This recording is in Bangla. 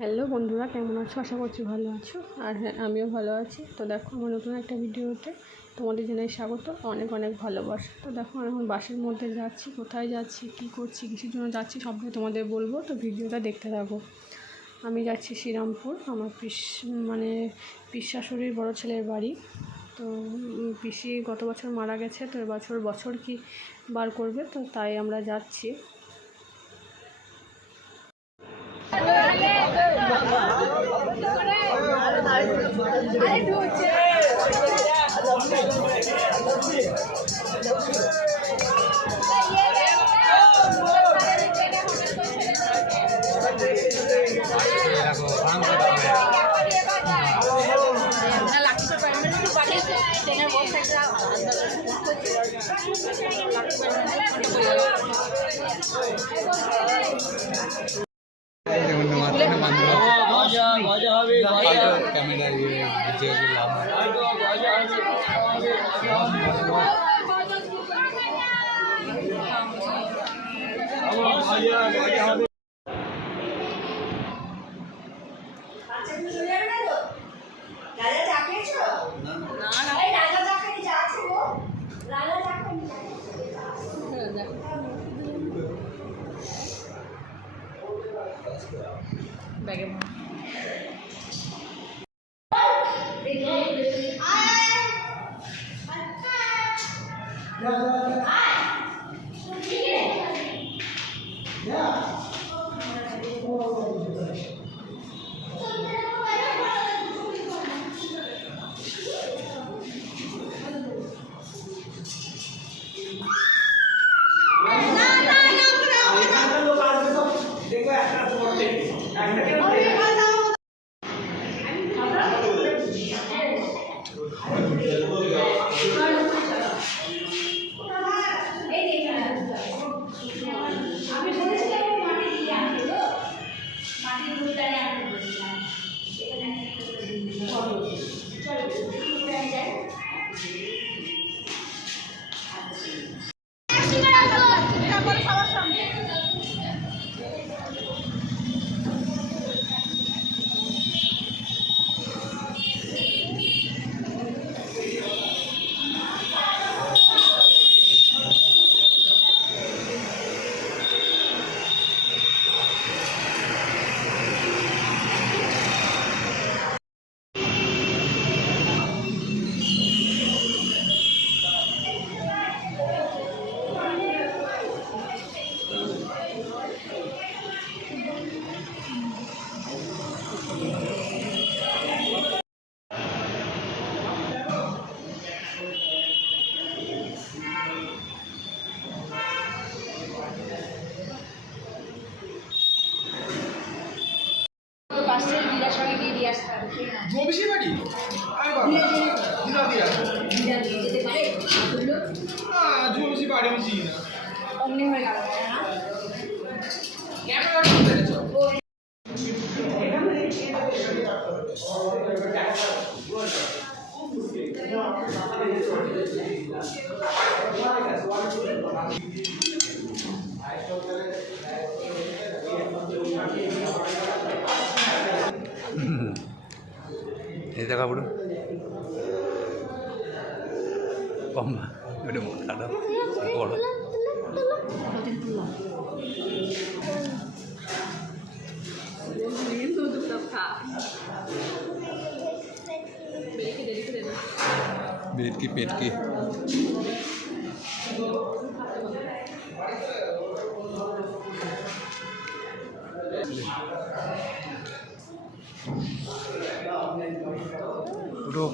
হ্যালো বন্ধুরা, কেমন আছো? আশা করছি ভালো আছো। আর হ্যাঁ, আমিও ভালো আছি। তো দেখো, আমার নতুন একটা ভিডিওতে তোমাদের জানাই স্বাগত, অনেক অনেক ভালোবাসা। তো দেখো, আমি এখন বাসের মধ্যে যাচ্ছি। কোথায় যাচ্ছি, কী করছি, কিসের জন্য যাচ্ছি সবটাই তোমাদের বলবো। তো ভিডিওটা দেখতে থাকো। আমি যাচ্ছি শ্রীরামপুর, আমার পিসশাশুড়ির বড় ছেলের বাড়ি। তো পিসি গত বছর মারা গেছে, তো বছর কি বার করবে, তো তাই আমরা যাচ্ছি। ব্যাগে এটা কাপড় কম ওটা মোটাটা বড় पेट की उठो